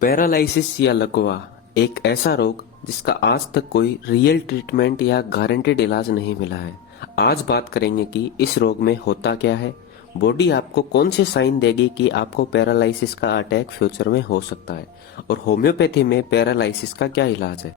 Paralysis या लकवा एक ऐसा रोग जिसका आज तक कोई रियल ट्रीटमेंट या गारंटेड इलाज नहीं मिला है। आज बात करेंगे कि इस रोग में होता क्या है, बॉडी आपको कौन से साइन देगी कि आपको पैरालिसिस का अटैक फ्यूचर में हो सकता है और होम्योपैथी में पैरालिसिस का क्या इलाज है।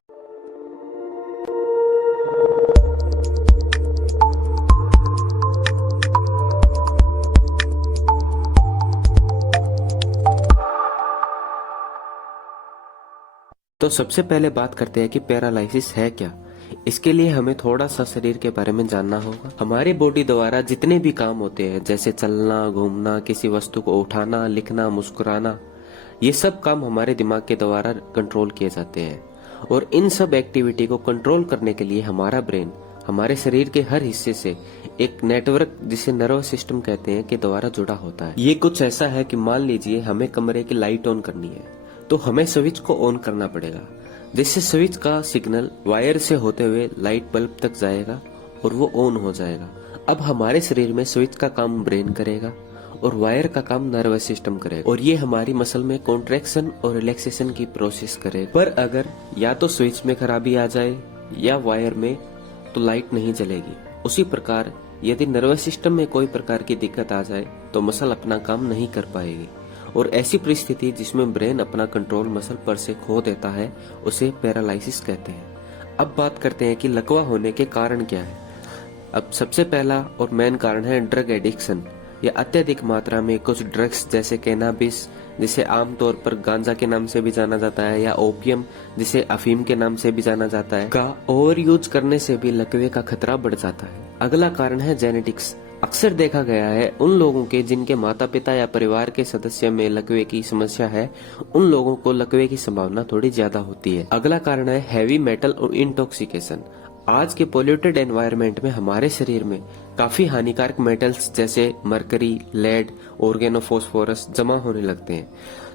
तो सबसे पहले बात करते हैं कि पैरालिसिस है क्या। इसके लिए हमें थोड़ा सा शरीर के बारे में जानना होगा। हमारी बॉडी द्वारा जितने भी काम होते हैं, जैसे चलना, घूमना, किसी वस्तु को उठाना, लिखना, मुस्कुराना, ये सब काम हमारे दिमाग के द्वारा कंट्रोल किए जाते हैं। और इन सब एक्टिविटी को कंट्रोल करने के लिए हमारा ब्रेन हमारे शरीर के हर हिस्से से एक नेटवर्क, जिसे नर्वस सिस्टम कहते हैं, के द्वारा जुड़ा होता है। ये कुछ ऐसा है कि मान लीजिए हमें कमरे की लाइट ऑन करनी है, तो हमें स्विच को ऑन करना पड़ेगा, जिससे स्विच का सिग्नल वायर से होते हुए लाइट बल्ब तक जाएगा और वो ऑन हो जाएगा। अब हमारे शरीर में स्विच का काम ब्रेन करेगा और वायर का काम नर्वस सिस्टम करेगा, और ये हमारी मसल में कॉन्ट्रैक्शन और रिलैक्सेशन की प्रोसेस करेगा। पर अगर या तो स्विच में खराबी आ जाए या वायर में, तो लाइट नहीं जलेगी। उसी प्रकार यदि नर्वस सिस्टम में कोई प्रकार की दिक्कत आ जाए तो मसल अपना काम नहीं कर पाएगी, और ऐसी परिस्थिति जिसमें ब्रेन अपना कंट्रोल मसल पर से खो देता है, उसे पैरालिसिस कहते हैं। अब बात करते हैं कि लकवा होने के कारण क्या है। अब सबसे पहला और मेन कारण है ड्रग एडिक्शन, या अत्यधिक मात्रा में कुछ ड्रग्स जैसे कैनाबिस, जिसे आमतौर पर गांजा के नाम से भी जाना जाता है, या ओपियम, जिसे अफीम के नाम से भी जाना जाता है, का ओवर यूज करने से भी लकवे का खतरा बढ़ जाता है। अगला कारण है जेनेटिक्स। अक्सर देखा गया है उन लोगों के जिनके माता पिता या परिवार के सदस्य में लकवे की समस्या है, उन लोगों को लकवे की संभावना थोड़ी ज्यादा होती है। अगला कारण है हैवी मेटल और इंटॉक्सिकेशन। आज के पोल्यूटेड एनवायरनमेंट में हमारे शरीर में काफी हानिकारक मेटल्स जैसे मरकरी, लेड, ऑर्गेनोफॉस्फोरस जमा होने लगते हैं,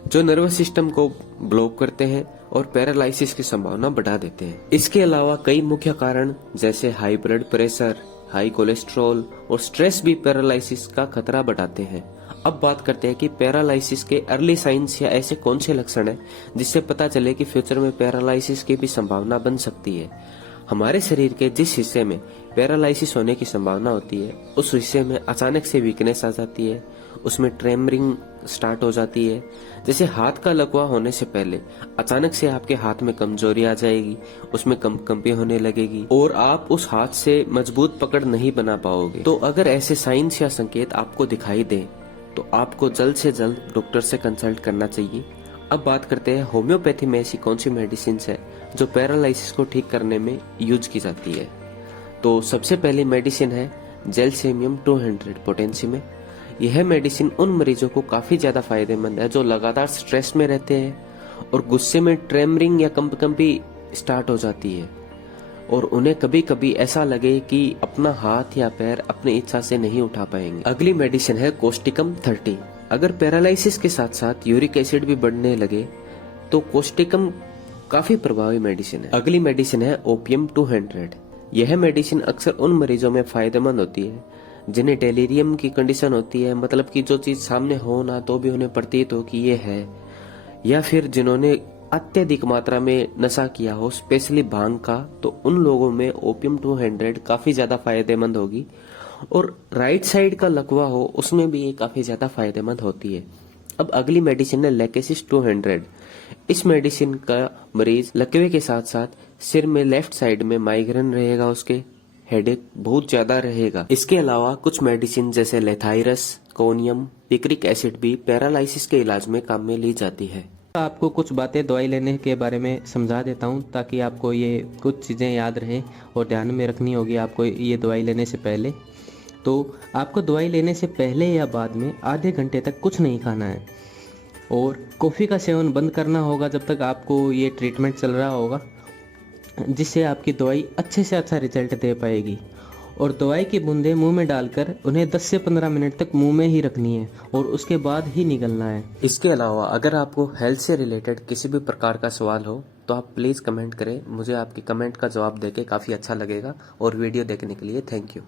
जो नर्वस सिस्टम को ब्लॉक करते हैं और पैरालिसिस की संभावना बढ़ा देते हैं। इसके अलावा कई मुख्य कारण जैसे high blood pressure, high cholesterol और स्ट्रेस भी पैरालिसिस का खतरा बढ़ाते हैं। अब बात करते हैं कि पैरालिसिस के अर्ली साइंस या ऐसे कौन से लक्षण हैं जिससे पता चले कि फ्यूचर में पैरालिसिस की भी संभावना बन सकती है। हमारे शरीर के जिस हिस्से में पैरालिसिस होने की संभावना होती है, उस हिस्से में अचानक से वीकनेस आ जाती है, उसमें ट्रेमरिंग स्टार्ट हो जाती है। जैसे हाथ का लकवा होने से पहले अचानक से आपके हाथ में कमजोरी आ जाएगी, उसमें कंपी होने लगेगी और आप उस हाथ से मजबूत पकड़ नहीं बना पाओगे। तो अगर ऐसे साइंस या संकेत आपको दिखाई दे तो आपको जल्द से जल्द डॉक्टर से कंसल्ट करना चाहिए। अब बात करते हैं होम्योपैथी में ऐसी कौन सी मेडिसिन है जो पैरालिसिस को ठीक करने में यूज की जाती है। तो सबसे पहली मेडिसिन है जेलसेमियम 200 पोटेंसी में। यह मेडिसिन उन मरीजों को काफी ज्यादा फायदेमंद है जो लगातार स्ट्रेस में रहते हैं और गुस्से में ट्रेमरिंग या कंपी स्टार्ट हो जाती है, और उन्हें कभी कभी ऐसा लगे कि अपना हाथ या पैर अपनी इच्छा से नहीं उठा पाएंगे। अगली मेडिसिन है कोस्टिकम 30। अगर पैरालिसिस के साथ साथ यूरिक एसिड भी बढ़ने लगे तो कोस्टिकम काफी प्रभावी मेडिसिन है। अगली मेडिसिन है ओपियम 200। यह मेडिसिन अक्सर उन मरीजों में फायदेमंद होती है जिन्हें डेलीरियम की कंडीशन होती है, मतलब कि जो चीज सामने हो ना तो भी उन्हें प्रतीत हो कि ये है, या फिर जिन्होंने अत्यधिक मात्रा में नशा किया हो, स्पेशली भांग का, तो उन लोगों में ओपियम 200 काफी ज्यादा फायदेमंद होगी। और राइट साइड का लकवा हो उसमें भी ये काफी ज्यादा फायदेमंद होती है। अब अगली मेडिसिन है लेकेसिस 200। इस मेडिसिन का मरीज लकवे के साथ साथ सिर में लेफ्ट साइड में माइग्रेन रहेगा, उसके हेडेक बहुत ज्यादा रहेगा। इसके अलावा कुछ मेडिसिन जैसे लेथाइरस, कोनियम, पिक्रिक एसिड भी पैरालिसिस के इलाज में काम में ली जाती है। आपको कुछ बातें दवाई लेने के बारे में समझा देता हूं ताकि आपको ये कुछ चीज़ें याद रहें और ध्यान में रखनी होगी आपको ये दवाई लेने से पहले। तो आपको दवाई लेने से पहले या बाद में आधे घंटे तक कुछ नहीं खाना है, और कॉफ़ी का सेवन बंद करना होगा जब तक आपको ये ट्रीटमेंट चल रहा होगा, जिससे आपकी दवाई अच्छे से अच्छा रिजल्ट दे पाएगी। और दवाई की बूंदें मुंह में डालकर उन्हें 10 से 15 मिनट तक मुंह में ही रखनी है और उसके बाद ही निगलना है। इसके अलावा अगर आपको हेल्थ से रिलेटेड किसी भी प्रकार का सवाल हो तो आप प्लीज़ कमेंट करें। मुझे आपकी कमेंट का जवाब देके काफ़ी अच्छा लगेगा। और वीडियो देखने के लिए थैंक यू।